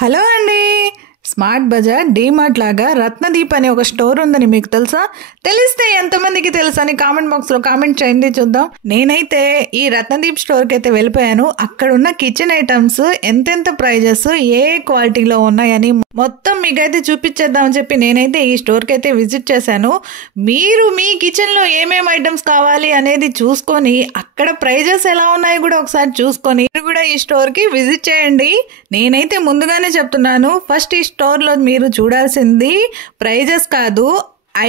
Hello అండి. Smart Bazar DMart లాగా రత్నదీప్ అనే ఒక స్టోర్ ఉందని మీకు తెలుసా? తెలిస్తే ఎంతమందికి తెలుసా అని కామెంట్ బాక్స్ లో కామెంట్ చేయండి, చూద్దాం. నేనైతే ఈ రత్నదీప్ స్టోర్ కి అయితే వెళ్ళిపోయాను. అక్కడ ఉన్న కిచెన్ ఐటమ్స్ ఎంతెంత ప్రైజెస్, ఏ క్వాలిటీలో ఉన్నాయని మొత్తం మీకైతే చూపించేద్దామని చెప్పి నేనైతే ఈ స్టోర్ కి అయితే విజిట్ చేశాను. మీరు మీ కిచెన్ లో ఏమేమి ఐటమ్స్ కావాలి అనేది చూసుకొని అక్కడ ప్రైజెస్ ఎలా ఉన్నాయో కూడా ఒకసారి చూసుకొని మీరు కూడా ఈ స్టోర్ కి విజిట్ చేయండి. నేనైతే ముందుగానే చెప్తున్నాను, ఫస్ట్ ఈ స్టోర్ లో మీరు చూడాల్సింది ప్రైజెస్ కాదు,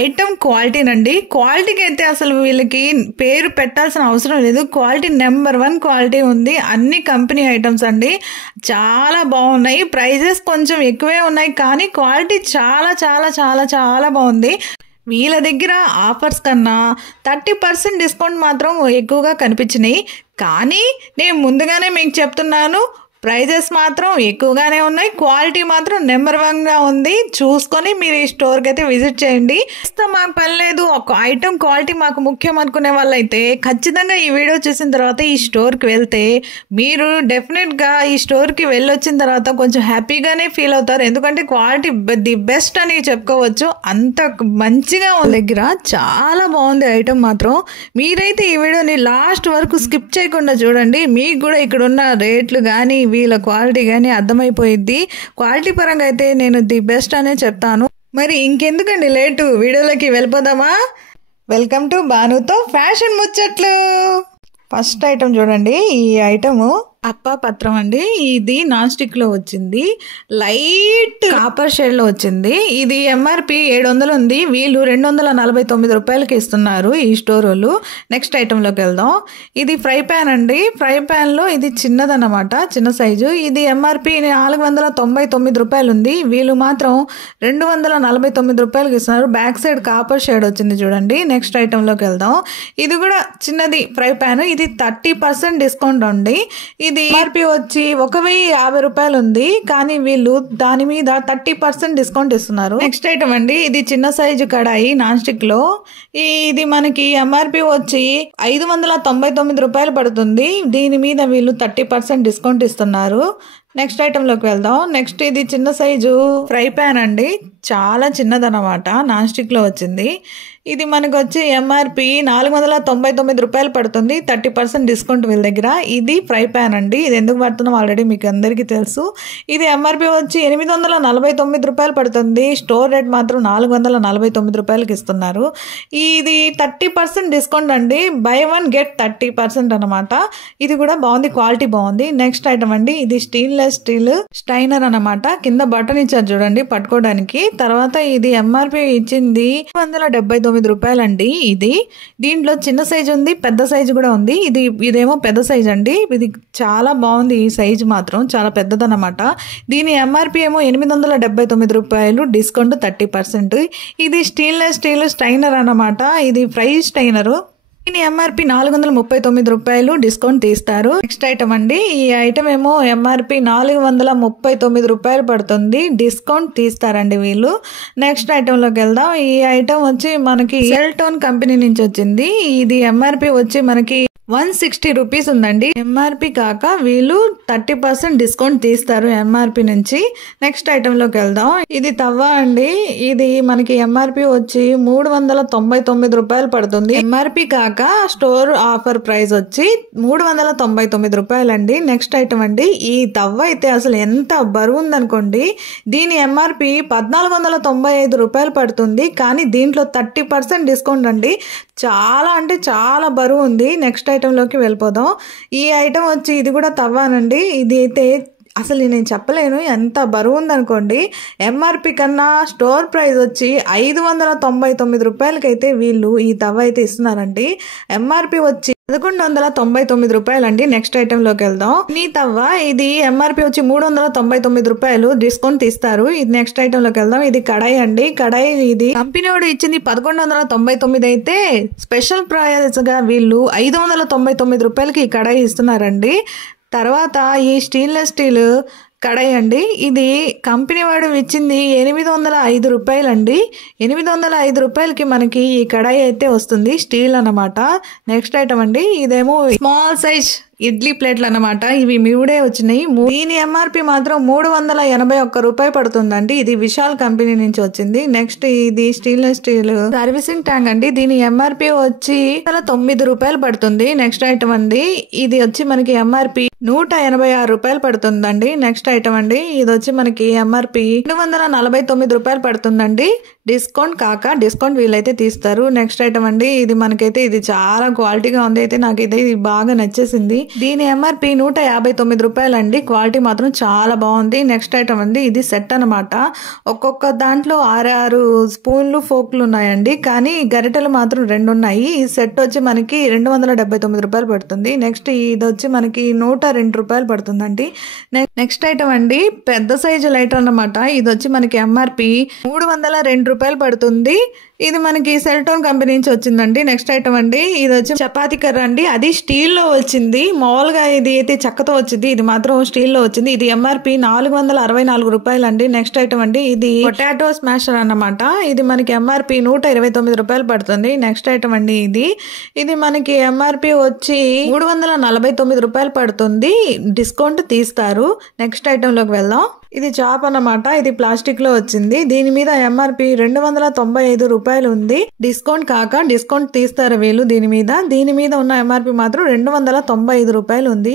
ఐటమ్ క్వాలిటీనండి. క్వాలిటీకి అయితే అసలు వీళ్ళకి పేరు పెట్టాల్సిన అవసరం లేదు. క్వాలిటీ నెంబర్ 1 క్వాలిటీ ఉంది. అన్ని కంపెనీ ఐటమ్స్ అండి, చాలా బాగున్నాయి. ప్రైజెస్ కొంచెం ఎక్కువే ఉన్నాయి కానీ క్వాలిటీ చాలా చాలా చాలా చాలా బాగుంది. వీళ్ళ దగ్గర ఆఫర్స్ కన్నా 30% డిస్కౌంట్ మాత్రం ఎక్కువగా కనిపించినాయి. కానీ నేను ముందుగానే మీకు చెప్తున్నాను, ప్రైజెస్ మాత్రం ఎక్కువగానే ఉన్నాయి, క్వాలిటీ మాత్రం నెంబర్ 1గా ఉంది. చూసుకొని మీరు ఈ స్టోర్కి అయితే విజిట్ చేయండి. మాకు పని లేదు, ఒక ఐటమ్ క్వాలిటీ మాకు ముఖ్యం అనుకునే వాళ్ళైతే ఖచ్చితంగా ఈ వీడియో చూసిన తర్వాత ఈ స్టోర్కి వెళ్తే మీరు డెఫినెట్గా ఈ స్టోర్కి వెళ్ళొచ్చిన తర్వాత కొంచెం హ్యాపీగానే ఫీల్ అవుతారు. ఎందుకంటే క్వాలిటీ ది బెస్ట్ అని చెప్పుకోవచ్చు, అంత మంచిగా ఉంది. దగ్గర చాలా బాగుంది ఐటమ్ మాత్రం. మీరైతే ఈ వీడియోని లాస్ట్ వరకు స్కిప్ చేయకుండా చూడండి. మీకు కూడా ఇక్కడ ఉన్న రేట్లు కానీ వీళ్ళ క్వాలిటీ కానీ అర్థమైపోయిద్ది. క్వాలిటీ పరంగా అయితే నేను ది బెస్ట్ అనే చెప్తాను. మరి ఇంకెందుకండి లేటు, వీడియోలోకి వెళ్ళిపోదామా? వెల్కమ్ టు బానుతో ఫ్యాషన్ ముచ్చట్లు. ఫస్ట్ ఐటమ్ చూడండి. ఈ ఐటము అప్పా పత్రం అండి. ఇది నాన్ స్టిక్ లో వచ్చింది, లైట్ కాపర్ షేడ్ లో వచ్చింది. ఇది ఎంఆర్పి 700 ఉంది. వీళ్ళు 249 రూపాయలకి ఇస్తున్నారు ఈ స్టోర్ వాళ్ళు. నెక్స్ట్ ఐటమ్ లోకి వెళ్దాం. ఇది ఫ్రై ప్యాన్ అండి. ఫ్రై ప్యాన్ లో ఇది చిన్నదన్నమాట, చిన్న సైజు. ఇది ఎంఆర్పి 499 రూపాయలు ఉంది. వీళ్ళు మాత్రం 249 రూపాయలకి ఇస్తున్నారు. బ్యాక్ సైడ్ కాపర్ షేడ్ వచ్చింది చూడండి. నెక్స్ట్ ఐటమ్ లోకి వెళ్దాం. ఇది కూడా చిన్నది ఫ్రై ప్యాన్. ఇది 30% డిస్కౌంట్ ఉంది. ఇది ఎంఆర్పి వచ్చి 1050 రూపాయలు ఉంది, కానీ వీళ్ళు దాని మీద 30% డిస్కౌంట్ ఇస్తున్నారు. నెక్స్ట్ ఐటమ్ అండి. ఇది చిన్న సైజు కడాయి నాన్ స్టిక్ లో. ఇది మనకి ఎంఆర్పి వచ్చి 599 రూపాయలు పడుతుంది. దీని మీద వీళ్ళు 30% డిస్కౌంట్ ఇస్తున్నారు. నెక్స్ట్ ఐటెంలోకి వెళ్దాం. నెక్స్ట్ ఇది చిన్న సైజు ఫ్రై ప్యాన్ అండి, చాలా చిన్నదన్నమాట, నాన్ స్టిక్ లో వచ్చింది. ఇది మనకు వచ్చి ఎంఆర్పి 499 రూపాయలు పడుతుంది, 30% డిస్కౌంట్ వీళ్ళ దగ్గర. ఇది ఫ్రై ప్యాన్ అండి. ఇది ఎందుకు పడుతున్నాం ఆల్రెడీ మీకు అందరికీ తెలుసు. ఇది ఎంఆర్పి వచ్చి 849 రూపాయలు పడుతుంది. స్టోర్ రేట్ మాత్రం 449 రూపాయలకి ఇస్తున్నారు. ఇది 30% డిస్కౌంట్ అండి, బై 1 గెట్ 30% అనమాట. ఇది కూడా బాగుంది, క్వాలిటీ బాగుంది. నెక్స్ట్ ఐటమ్ అండి. ఇది స్టెయిన్లెస్ స్టీల్ స్టైనర్ అనమాట. కింద బటన్ ఇచ్చారు చూడండి పట్టుకోవడానికి. తర్వాత ఇది ఎంఆర్పి ఇచ్చింది 279 రూపాయలండి. ఇది దీంట్లో చిన్న సైజు ఉంది, పెద్ద సైజు కూడా ఉంది. ఇదేమో పెద్ద సైజు అండి. ఇది చాలా బాగుంది, ఈ సైజు మాత్రం చాలా పెద్దదన్నమాట. దీని ఎంఆర్పి ఏమో 879 రూపాయలు, డిస్కౌంట్ 30%. ఇది స్టెయిన్లెస్ స్టీల్ స్టైనర్ అన్నమాట. ఇది ఫ్రై స్టైనరు. దీని ఎంఆర్పి 439 రూపాయలు, డిస్కౌంట్ తీస్తారు. నెక్స్ట్ ఐటమ్ అండి. ఈ ఐటమ్ ఏమో ఎంఆర్పి 439 రూపాయలు పడుతుంది, డిస్కౌంట్ తీస్తారండి వీళ్ళు. నెక్స్ట్ ఐటమ్ లోకి వెళ్దాం. ఈ ఐటమ్ వచ్చి మనకి సెల్టోన్ కంపెనీ నుంచి వచ్చింది. ఇది ఎంఆర్పి వచ్చి మనకి 160 రూపీస్ ఉందండి. ఎంఆర్పి కాక వీళ్ళు 30% డిస్కౌంట్ తీస్తారు ఎంఆర్పి నుంచి. నెక్స్ట్ ఐటమ్ లోకి వెళ్దాం. ఇది తవ్వ అండి. ఇది మనకి ఎంఆర్పి వచ్చి 399 రూపాయలు పడుతుంది. ఎంఆర్పి కాక స్టోర్ ఆఫర్ ప్రైస్ వచ్చి 399 రూపాయలు అండి. నెక్స్ట్ ఐటమ్ అండి. ఈ తవ్వ అయితే అసలు ఎంత బరువు ఉందనుకోండి. దీని ఎంఆర్పి 1495 రూపాయలు పడుతుంది, కానీ దీంట్లో 30% డిస్కౌంట్ అండి. చాలా అంటే చాలా బరువు ఉంది. నెక్స్ట్ ఐటెంలోకి వెళ్ళిపోదాం. ఈ ఐటెం వచ్చి ఇది కూడా తవ్వానండి. ఇది అయితే అసలు నేను చెప్పలేను ఎంత బరువు ఉందనుకోండి. ఎంఆర్పి కన్నా స్టోర్ ప్రైస్ వచ్చి 599 రూపాయలకైతే వీళ్ళు ఈ తవ్వ అయితే ఇస్తున్నారండి. ఎంఆర్పి వచ్చి 1199 రూపాయలండి. నెక్స్ట్ ఐటెంలోకి వెళ్దాం. ఈ తవ్వ ఇది ఎంఆర్పి వచ్చి 399 రూపాయలు, డిస్కౌంట్ ఇస్తారు. ఇది నెక్స్ట్ ఐటెంలోకి వెళ్దాం. ఇది కడాయి అండి. కడాయి ఇది కంపెనీ వాడు ఇచ్చింది 1199 అయితే స్పెషల్ ప్రైస్ గా వీళ్ళు 599 రూపాయలకి ఈ కడాయి ఇస్తున్నారండి. తర్వాత ఈ స్టెయిన్లెస్ స్టీల్ కడాయి అండి. ఇది కంపెనీ వాడు ఇచ్చింది 805 రూపాయలండి. 805 రూపాయలకి మనకి ఈ కడాయి అయితే వస్తుంది, స్టీల్ అన్నమాట. నెక్స్ట్ ఐటమ్ అండి. ఇదేమో స్మాల్ సైజ్ ఇడ్లీ ప్లేట్లు అన్నమాట. ఇవి మూడే వచ్చినాయి. దీని ఎంఆర్పి మాత్రం 381 రూపాయి పడుతుందండి. ఇది విశాల్ కంపెనీ నుంచి వచ్చింది. నెక్స్ట్ ఇది స్టెయిన్లెస్ స్టీల్ సర్వీసింగ్ ట్యాంక్ అండి. దీని ఎంఆర్పి వచ్చి 9 రూపాయలు పడుతుంది. నెక్స్ట్ ఐటమ్ అండి, ఇది వచ్చి మనకి ఎంఆర్పి 186 రూపాయలు పడుతుందండి. నెక్స్ట్ ఐటమ్ అండి, ఇది వచ్చి మనకి ఎంఆర్పి 249 రూపాయలు పడుతుందండి. డిస్కౌంట్ కాక, డిస్కౌంట్ వీళ్ళైతే తీస్తారు. నెక్స్ట్ ఐటమ్ అండి, ఇది మనకైతే ఇది చాలా క్వాలిటీగా ఉంది. అయితే నాకు ఇది బాగా నచ్చేసింది. దీని ఎంఆర్పి 159 రూపాయలు అండి. క్వాలిటీ మాత్రం చాలా బాగుంది. నెక్స్ట్ ఐటమ్ అండి, ఇది సెట్ అనమాట. ఒక్కొక్క దాంట్లో 6 స్పూన్లు ఫోక్లు ఉన్నాయండి, కానీ గరిటెలు మాత్రం 2 ఉన్నాయి. ఈ సెట్ వచ్చి మనకి 279 రూపాయలు పడుతుంది. నెక్స్ట్ ఇది వచ్చి మనకి 102 రూపాయలు పడుతుందండి. నెక్స్ట్ ఐటమ్ అండి, పెద్ద సైజు లైటర్ అన్నమాట. ఇది వచ్చి మనకి ఎంఆర్పి 302 రూపాయలు పడుతుంది. ఇది మనకి సెల్టోన్ కంపెనీ నుంచి వచ్చిందండి. నెక్స్ట్ ఐటమ్ అండి, ఇది వచ్చి చపాతీ కర్ర అండి. అది స్టీల్ లో వచ్చింది. మామూలుగా ఇది అయితే చెక్కతో వచ్చింది, ఇది మాత్రం స్టీల్ లో వచ్చింది. ఇది ఎంఆర్పి 464 రూపాయలు అండి. నెక్స్ట్ ఐటమ్ అండి, ఇది పొటాటో స్మాషర్ అన్నమాట. ఇది మనకి ఎంఆర్పి 129 రూపాయలు పడుతుంది. నెక్స్ట్ ఐటమ్ అండి, ఇది మనకి ఎంఆర్పి వచ్చి 349 రూపాయలు పడుతుంది. డిస్కౌంట్ తీస్తారు. నెక్స్ట్ ఐటమ్ లోకి వెళ్దాం. ఇది చాప్ అన్నమాట. ఇది ప్లాస్టిక్ లో వచ్చింది. దీని మీద ఎంఆర్పి 295 రూపాయలు ఉంది. డిస్కౌంట్ కాక, డిస్కౌంట్ తీస్తారు వీళ్ళు దీని మీద ఉన్న ఎంఆర్పి మాత్రం 295 రూపాయలు ఉంది.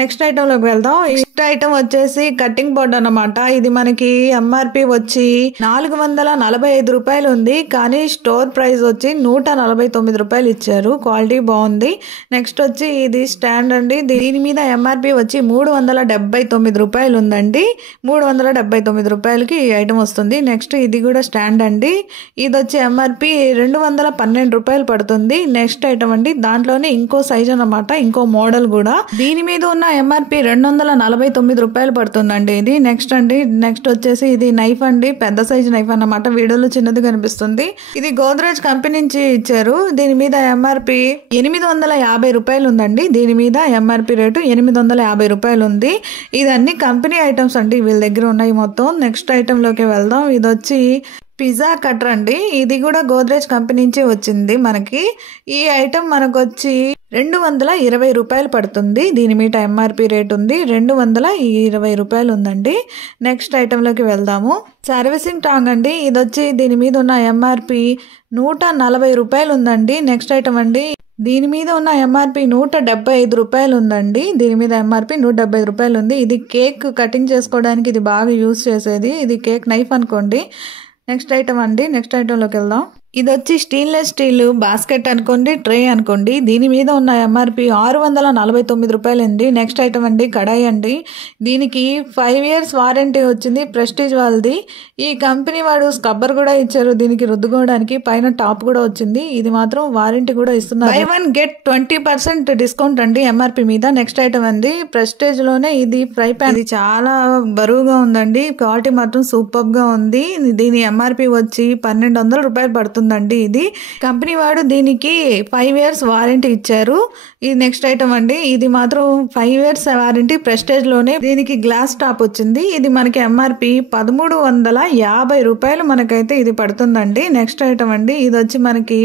నెక్స్ట్ ఐటమ్ లోకి వెళ్దాం. నెక్స్ట్ ఐటమ్ వచ్చేసి కట్టింగ్ బోర్డ్ అన్నమాట. ఇది మనకి ఎంఆర్పి వచ్చి 445 రూపాయలు ఉంది, కానీ స్టోర్ ప్రైస్ వచ్చి 149 రూపాయలు ఇచ్చారు. క్వాలిటీ బాగుంది. నెక్స్ట్ వచ్చి ఇది స్టాండ్ అండి. దీని మీద ఎంఆర్పి వచ్చి 379 రూపాయలు ఉందండి. 379 రూపాయలకి ఈ ఐటమ్ వస్తుంది. నెక్స్ట్ ఇది కూడా స్టాండ్ అండి. ఇది వచ్చి ఎంఆర్పి 212 రూపాయలు పడుతుంది. నెక్స్ట్ ఐటమ్ అండి, దాంట్లోనే ఇంకో సైజ్ అన్నమాట, ఇంకో మోడల్ కూడా. దీని మీద ఉన్న ఎంఆర్పి 249 రూపాయలు పడుతుందండి. ఇది నెక్స్ట్ అండి, నెక్స్ట్ వచ్చేసి ఇది నైఫ్ అండి. పెద్ద సైజ్ నైఫ్ అన్నమాట. వీడియోలో చిన్నది కనిపిస్తుంది. ఇది గోద్రేజ్ కంపెనీ నుంచి ఇచ్చారు. దీని మీద ఎంఆర్పి 850 రూపాయలు ఉందండి. దీని మీద ఎంఆర్పి రేటు 850 రూపాయలు ఉంది. ఇది అన్ని కంపెనీ ఐటమ్స్ అండి, వీళ్ళ దగ్గర ఉన్నాయి మొత్తం. నెక్స్ట్ ఐటమ్ లోకి వెళ్దాం. ఇది వచ్చి పిజ్జా కట్టర్ అండి. ఇది కూడా గోద్రేజ్ కంపెనీ నుంచి వచ్చింది మనకి. ఈ ఐటమ్ మనకు వచ్చి 220 రూపాయలు పడుతుంది. దీని మీద ఎంఆర్పి రేట్ ఉంది 220 రూపాయలు ఉందండి. నెక్స్ట్ ఐటమ్ లోకి వెళ్దాము. సర్వీసింగ్ టాంగ్ అండి. ఇది వచ్చి దీని మీద ఉన్న ఎంఆర్పి 140 రూపాయలు ఉందండి. నెక్స్ట్ ఐటమ్ అండి, దీని మీద ఉన్న ఎంఆర్పి 175 రూపాయలు ఉందండి. దీని మీద ఎంఆర్పి 175 రూపాయలు ఉంది. ఇది కేక్ కటింగ్ చేసుకోవడానికి ఇది బాగా యూజ్ చేసేది. ఇది కేక్ నైఫ్ అనుకోండి. నెక్స్ట్ ఐటమ్ అండి, నెక్స్ట్ ఐటమ్లోకి వెళ్దాం. ఇది వచ్చి స్టెయిన్లెస్ స్టీల్ బాస్కెట్ అనుకోండి, ట్రే అనుకోండి. దీని మీద ఉన్న ఎంఆర్పి 649 రూపాయలు అండి. నెక్స్ట్ ఐటమ్ అండి, కడాయి అండి. దీనికి 5 years వారంటీ వచ్చింది, ప్రెస్టీజ్ వాళ్ళది. ఈ కంపెనీ వాడు స్క్రబ్బర్ కూడా ఇచ్చారు దీనికి రుద్దుకోవడానికి. పైన టాప్ కూడా వచ్చింది. ఇది మాత్రం వారంటీ కూడా ఇస్తున్నారు. బై 1 get 20% డిస్కౌంట్ అండి ఎంఆర్పి మీద. నెక్స్ట్ ఐటమ్ అండి, ప్రెస్టీజ్ లోనే ఇది ఫ్రై పాన్. ఇది చాలా బరువుగా ఉందండి. క్వాలిటీ మాత్రం సూపర్ గా ఉంది. దీని ఎంఆర్పి వచ్చి 1200 రూపాయలు పడుతుంది. ఇది కంపెనీ వాడు దీనికి 5 years వారంటీ ఇచ్చారు. ఇది నెక్స్ట్ ఐటమ్ అండి. ఇది మాత్రం 5 years వారంటీ, ప్రెస్టేజ్ లోనే. దీనికి గ్లాస్ టాప్ వచ్చింది. ఇది మనకి ఎంఆర్పి 1350 రూపాయలు మనకైతే ఇది పడుతుందండి. నెక్స్ట్ ఐటమ్ అండి, ఇది వచ్చి మనకి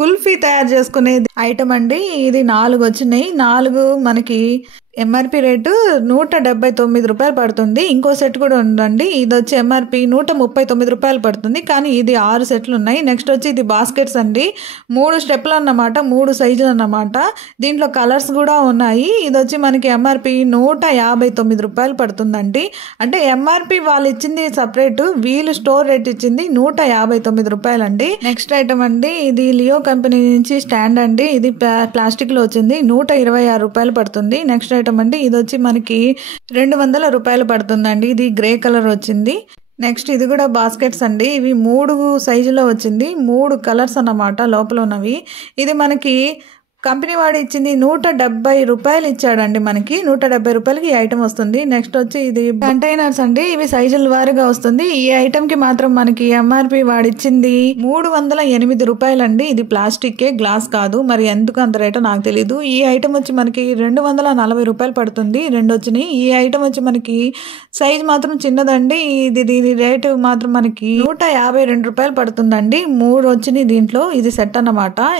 కుల్ఫీ తయారు చేసుకునే ఐటమ్ అండి. ఇది 4 వచ్చినాయి. 4 మనకి ఎంఆర్పి రేటు 179 రూపాయలు పడుతుంది. ఇంకో సెట్ కూడా ఉందండి. ఇది వచ్చి ఎంఆర్పి 139 రూపాయలు పడుతుంది, కానీ ఇది 6 సెట్లు ఉన్నాయి. నెక్స్ట్ వచ్చి ఇది బాస్కెట్స్ అండి. 3 స్టెప్లు అన్నమాట, 3 సైజులు అన్నమాట. దీంట్లో కలర్స్ కూడా ఉన్నాయి. ఇది వచ్చి మనకి ఎంఆర్పి 159 రూపాయలు పడుతుందండి. అంటే ఎంఆర్పి వాళ్ళు ఇచ్చింది సపరేట్, వీళ్ళు స్టోర్ రేట్ ఇచ్చింది 159 రూపాయలు అండి. నెక్స్ట్ ఐటమ్ అండి, ఇది లియో కంపెనీ నుంచి స్టాండ్ అండి. ఇది ప్లాస్టిక్ లో వచ్చింది, 126 రూపాయలు పడుతుంది. నెక్స్ట్ ఐటమ్ అండి, ఇది వచ్చి మనకి 200 రూపాయలు పడుతుందండి. ఇది గ్రే కలర్ వచ్చింది. నెక్స్ట్ ఇది కూడా బాస్కెట్స్ అండి. ఇవి 3 సైజులో వచ్చింది, 3 కలర్స్ అన్నమాట లోపల ఉన్నవి. ఇది మనకి కంపెనీ వాడు ఇచ్చింది 170 రూపాయలు ఇచ్చాడండి. మనకి 170 రూపాయలకి ఈ ఐటమ్ వస్తుంది. నెక్స్ట్ వచ్చి ఇది కంటైనర్స్ అండి. ఇవి సైజుల వారీగా వస్తుంది. ఈ ఐటమ్ కి మాత్రం మనకి ఎంఆర్పి వాడిచ్చింది 308 రూపాయలు అండి. ఇది ప్లాస్టిక్, గ్లాస్ కాదు. మరి ఎందుకు అంత రేటో నాకు తెలీదు. ఈ ఐటమ్ వచ్చి మనకి 240 రూపాయలు పడుతుంది. 2 వచ్చినాయి. ఈ ఐటమ్ వచ్చి మనకి సైజ్ మాత్రం చిన్నదండి. దీని రేటు మాత్రం మనకి 152 రూపాయలు పడుతుందండి. 3 వచ్చినాయి దీంట్లో. ఇది సెట్ అన్నమాట.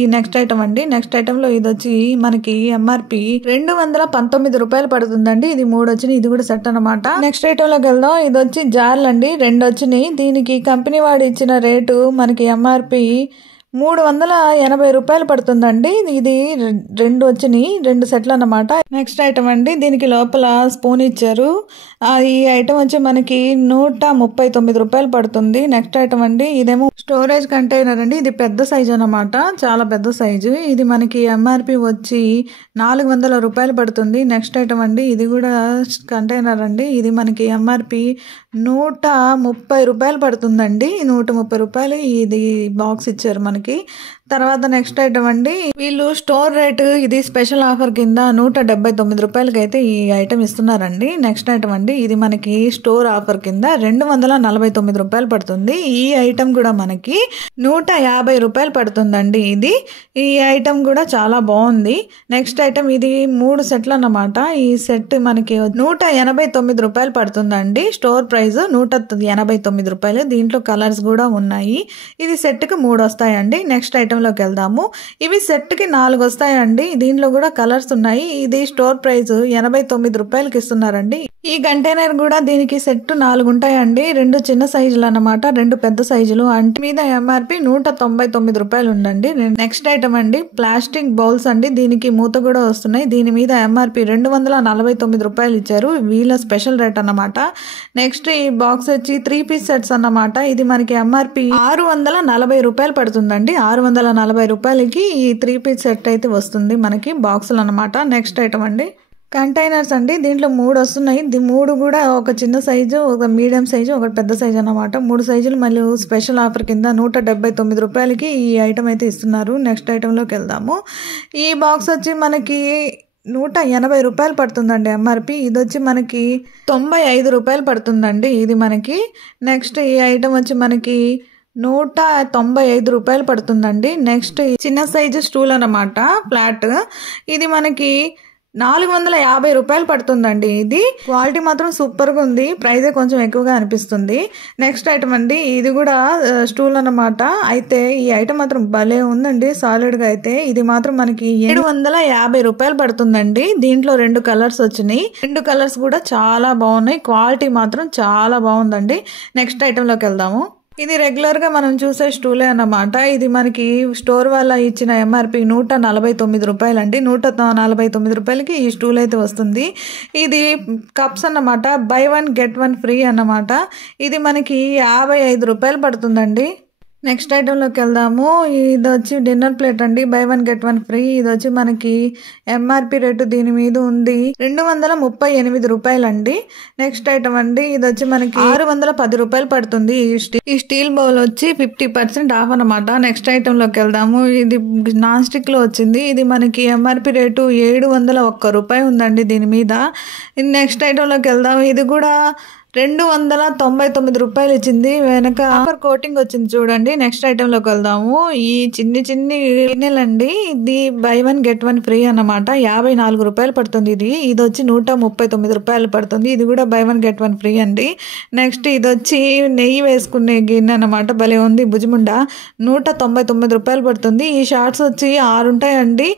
ఈ నెక్స్ట్ ఐటమ్ అండి. నెక్స్ట్ ఐటమ్ లో ఇది వచ్చి మనకి ఎంఆర్పి 219 రూపాయలు పడుతుందండి. ఇది 3 వచ్చినాయి, ఇది కూడా సెట్ అనమాట. నెక్స్ట్ ఐటమ్ లోకి వెళ్దాం. ఇది వచ్చి జార్లు అండి, 2 వచ్చినాయి. దీనికి కంపెనీ వాడు ఇచ్చిన రేటు మనకి ఎంఆర్పి 380 రూపాయలు పడుతుందండి. ఇది 2 వచ్చినాయి, 2 సెట్లు అన్నమాట. నెక్స్ట్ ఐటమ్ అండి, దీనికి లోపల స్పూన్ ఇచ్చారు. ఈ ఐటమ్ వచ్చి మనకి 139 రూపాయలు పడుతుంది. నెక్స్ట్ ఐటమ్ అండి, ఇదేమో స్టోరేజ్ కంటైనర్ అండి. ఇది పెద్ద సైజు అన్నమాట, చాలా పెద్ద సైజు. ఇది మనకి ఎంఆర్పి వచ్చి 400 రూపాయలు పడుతుంది. నెక్స్ట్ ఐటమ్ అండి, ఇది కూడా కంటైనర్ అండి. ఇది మనకి ఎంఆర్పి 130 రూపాయలు పడుతుందండి. 130 రూపాయలు ఇది బాక్స్ ఇచ్చారు మనకి. తర్వాత నెక్స్ట్ ఐటమ్ అండి, వీళ్ళు స్టోర్ రేటు ఇది స్పెషల్ ఆఫర్ కింద 179 రూపాయలకి అయితే ఈ ఐటమ్ ఇస్తున్నారండి. నెక్స్ట్ ఐటమ్ అండి, ఇది మనకి స్టోర్ ఆఫర్ కింద 249 రూపాయలు పడుతుంది. ఈ ఐటమ్ కూడా మనకి 150 రూపాయలు పడుతుందండి. ఈ ఐటమ్ కూడా చాలా బాగుంది. నెక్స్ట్ ఐటమ్, ఇది 3 సెట్లు అన్నమాట. ఈ సెట్ మనకి 189 రూపాయలు పడుతుందండి. స్టోర్ ప్రైస్ 189 రూపాయలు. దీంట్లో కలర్స్ కూడా ఉన్నాయి. ఇది సెట్కి 3 వస్తాయండి. నెక్స్ట్ ఐటమ్ లోకి వెళ్దాము. ఇవి సెట్కి 4 వస్తాయండి. దీంట్లో కూడా కలర్స్ ఉన్నాయి. ఇది స్టోర్ ప్రైస్ 89 రూపాయలకి ఇస్తున్నారండి. ఈ కంటైనర్ కూడా దీనికి సెట్ 4 ఉంటాయండి. 2 చిన్న సైజులు అన్నమాట, 2 పెద్ద సైజులు. అంటే మీద ఎంఆర్పి 199 రూపాయలు ఉందండి. నెక్స్ట్ ఐటమ్ అండి, ప్లాస్టిక్ బౌల్స్ అండి. దీనికి మూత కూడా వస్తున్నాయి. దీని మీద ఎంఆర్పి 249 రూపాయలు ఇచ్చారు. వీళ్ళ స్పెషల్ రేట్ అన్నమాట. నెక్స్ట్ ఈ బాక్స్ వచ్చి 3 పీస్ సెట్స్ అన్నమాట. ఇది మనకి ఎంఆర్పి 640 రూపాయలు పడుతుందండి. 640 రూపాయలకి ఈ 3 పీస్ సెట్ అయితే వస్తుంది మనకి బాక్సులు అన్నమాట. నెక్స్ట్ ఐటమ్ అండి, కంటైనర్స్ అండి. దీంట్లో 3 వస్తున్నాయి. 3 కూడా ఒక చిన్న సైజు, ఒక మీడియం సైజు, ఒక పెద్ద సైజు అన్నమాట. 3 సైజులు మళ్ళీ స్పెషల్ ఆఫర్ కింద 179 రూపాయలకి ఈ ఐటమ్ అయితే ఇస్తున్నారు. నెక్స్ట్ ఐటెంలోకి వెళ్దాము. ఈ బాక్స్ వచ్చి మనకి 180 రూపాయలు పడుతుందండి ఎంఆర్పి. ఇది వచ్చి మనకి 95 రూపాయలు పడుతుందండి ఇది మనకి. నెక్స్ట్ ఈ ఐటమ్ వచ్చి మనకి 195 రూపాయలు పడుతుందండి. నెక్స్ట్ చిన్న సైజు స్టూల్ అన్నమాట, ఫ్లాట్. ఇది మనకి 450 రూపాయలు పడుతుందండి. ఇది క్వాలిటీ మాత్రం సూపర్గా ఉంది. ప్రైజే కొంచెం ఎక్కువగా అనిపిస్తుంది. నెక్స్ట్ ఐటమ్ అండి, ఇది కూడా స్టూల్ అన్నమాట. అయితే ఈ ఐటమ్ మాత్రం భలే ఉందండి, సాలిడ్గా. అయితే ఇది మాత్రం మనకి 750 రూపాయలు పడుతుందండి. దీంట్లో 2 కలర్స్ వచ్చినాయి. 2 కలర్స్ కూడా చాలా బాగున్నాయి. క్వాలిటీ మాత్రం చాలా బాగుందండి. నెక్స్ట్ ఐటెంలోకి వెళ్దాము. ఇది రెగ్యులర్ గా మనం చూసే స్టూలే అన్నమాట. ఇది మనకి స్టోర్ వాళ్ళ ఇచ్చిన ఎంఆర్పి 149 రూపాయలు అండి. 149 రూపాయలకి ఈ స్టూల్ అయితే వస్తుంది. ఇది కప్స్ అన్నమాట, బై 1 గెట్ 1 ఫ్రీ అన్నమాట. ఇది మనకి 55 రూపాయలు పడుతుందండి. నెక్స్ట్ ఐటెంలోకి వెళ్దాము. ఇది వచ్చి డిన్నర్ ప్లేట్ అండి, బై 1 గెట్ 1 ఫ్రీ. ఇది వచ్చి మనకి ఎంఆర్పి రేటు దీని మీద ఉంది 238 రూపాయలు అండి. నెక్స్ట్ ఐటమ్ అండి, ఇది వచ్చి మనకి 610 రూపాయలు పడుతుంది. ఈ స్టీల్ బౌల్ వచ్చి 50% ఆఫ్ అన్నమాట. నెక్స్ట్ ఐటెంలోకి వెళ్దాము. ఇది నాన్ స్టిక్ లో వచ్చింది. ఇది మనకి ఎంఆర్పి రేటు 701 రూపాయి ఉందండి దీని మీద. నెక్స్ట్ ఐటెంలోకి వెళ్దాము. ఇది కూడా 299 రూపాయలు ఇచ్చింది. వెనక ఆఫర్ కోటింగ్ వచ్చింది చూడండి. నెక్స్ట్ ఐటెంలోకి వెళ్దాము. ఈ చిన్ని గిన్నెలండి. ఇది బై 1 గెట్ 1 ఫ్రీ అన్నమాట. 54 రూపాయలు పడుతుంది. ఇది వచ్చి 139 రూపాయలు పడుతుంది. ఇది కూడా బై 1 గెట్ 1 ఫ్రీ అండి. నెక్స్ట్ ఇది వచ్చి నెయ్యి వేసుకునే గిన్నె అన్నమాట. భలే ఉంది, భుజముండ. 199 రూపాయలు పడుతుంది. ఈ షార్ట్స్ వచ్చి 6 ఉంటాయండి.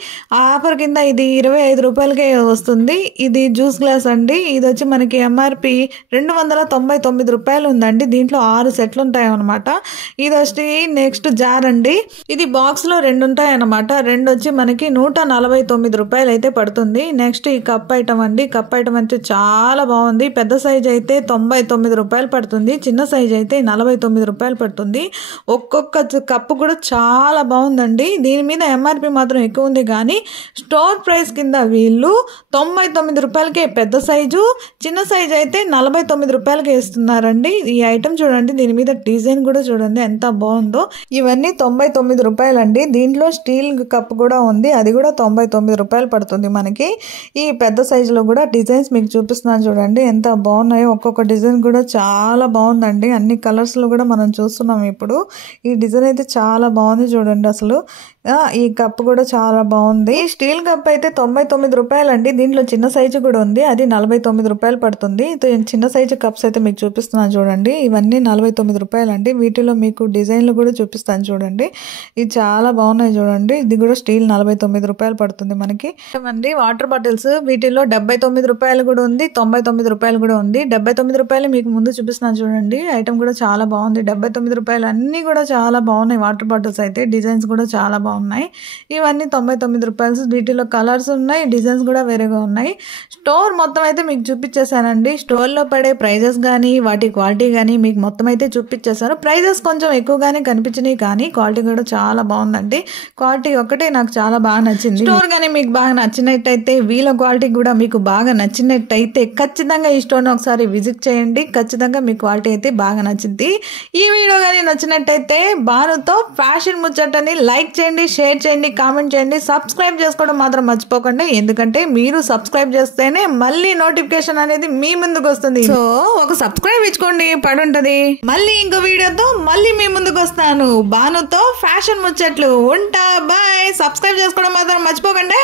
ఆఫర్ కింద ఇది 25 రూపాయలకే వస్తుంది. ఇది జ్యూస్ గ్లాస్ అండి. ఇది వచ్చి మనకి ఎంఆర్పి 299 రూపాయలు ఉందండి. దీంట్లో 6 సెట్లు ఉంటాయి అన్నమాట. ఇది వచ్చి నెక్స్ట్ జార్ అండి. ఇది బాక్స్ లో 2 ఉంటాయి అన్నమాట. 2 వచ్చి మనకి 149 రూపాయలు అయితే పడుతుంది. నెక్స్ట్ ఈ కప్ ఐటమ్ అండి. కప్ ఐటమ్ అయితే చాలా బాగుంది. పెద్ద సైజ్ అయితే 99 రూపాయలు పడుతుంది. చిన్న సైజ్ అయితే 49 రూపాయలు పడుతుంది. ఒక్కొక్క కప్పు కూడా చాలా బాగుందండి. దీని మీద ఎంఆర్పి మాత్రం ఎక్కువ ఉంది, కానీ స్టోర్ ప్రైస్ కింద వీళ్ళు 99 రూపాయలకే పెద్ద సైజు, చిన్న సైజ్ అయితే 49 రూపాయలకి ఇస్తున్నారండి. ఈ ఐటమ్ చూడండి, దీని మీద డిజైన్ కూడా చూడండి ఎంత బాగుందో. ఇవన్నీ 99 రూపాయలు అండి. దీంట్లో స్టీల్ కప్ కూడా ఉంది, అది కూడా 99 రూపాయలు పడుతుంది మనకి. ఈ పెద్ద సైజులో కూడా డిజైన్స్ మీకు చూపిస్తున్నాను చూడండి ఎంత బాగున్నాయో. ఒక్కొక్క డిజైన్ కూడా చాలా బాగుందండి. అన్ని కలర్స్ లో కూడా మనం చూస్తున్నాం ఇప్పుడు. ఈ డిజైన్ అయితే చాలా బాగుంది చూడండి. అసలు ఈ కప్ కూడా చాలా బాగుంది. స్టీల్ కప్ అయితే 99 రూపాయలండి. దీంట్లో చిన్న సైజు కూడా ఉంది, అది 49 రూపాయలు పడుతుంది. చిన్న సైజు కప్స్ అయితే మీకు చూపిస్తున్నాను చూడండి. ఇవన్నీ 49 రూపాయలండి. వీటిలో మీకు డిజైన్లు కూడా చూపిస్తాను చూడండి. ఇది చాలా బాగున్నాయి చూడండి. ఇది కూడా స్టీల్ 49 రూపాయలు పడుతుంది మనకి. అండి వాటర్ బాటిల్స్ వీటిలో 79 రూపాయలు కూడా ఉంది, 99 రూపాయలు కూడా ఉంది. 79 రూపాయలు మీకు ముందు చూపిస్తున్నాను చూడండి. ఐటమ్ కూడా చాలా బాగుంది. 79 రూపాయలు అన్ని కూడా చాలా బాగున్నాయి. వాటర్ బాటిల్స్ అయితే డిజైన్స్ కూడా చాలా బాగున్నాయి. ఇవన్నీ 99 రూపాయలు. వీటిలో కలర్స్ ఉన్నాయి, డిజైన్స్ కూడా వేరేగా ఉన్నాయి. స్టోర్ మొత్తం అయితే మీకు చూపించేశానండి. స్టోర్లో పడే ప్రైజెస్ కానీ వాటి క్వాలిటీ కానీ మీకు మొత్తం అయితే చూపించేశాను. ప్రైజెస్ కొంచెం ఎక్కువగానే కనిపించినాయి కానీ క్వాలిటీ కూడా చాలా బాగుందండి. క్వాలిటీ ఒకటే నాకు చాలా బాగా నచ్చింది. స్టోర్ కానీ మీకు బాగా నచ్చినట్టయితే, వీళ్ళ క్వాలిటీ కూడా మీకు బాగా నచ్చినట్టయితే ఖచ్చితంగా ఈ స్టోర్ని ఒకసారి విజిట్ చేయండి. ఖచ్చితంగా మీ క్వాలిటీ అయితే బాగా నచ్చింది. ఈ వీడియో కానీ నచ్చినట్టయితే భానుతో ఫ్యాషన్ ముచ్చటని లైక్ చేయండి, షేర్ చేయండి, కామెంట్ చేయండి. సబ్స్క్రైబ్ చేసుకోవడం మాత్రం మర్చిపోకండి. ఎందుకంటే మీరు సబ్స్క్రైబ్ చేస్తేనే మళ్ళీ నోటిఫికేషన్ అనేది మీ ముందుకు వస్తుంది. సో ఒక సబ్స్క్రైబ్ ఇచ్చుకోండి, పడుంటది. మళ్ళీ ఇంకో వీడియోతో మళ్ళీ మీ ముందుకు వస్తాను. భానుతో ఫ్యాషన్ ముచ్చట్లు. ఉంటా, బాయ్. సబ్స్క్రైబ్ చేసుకోవడం మాత్రం మర్చిపోకండి.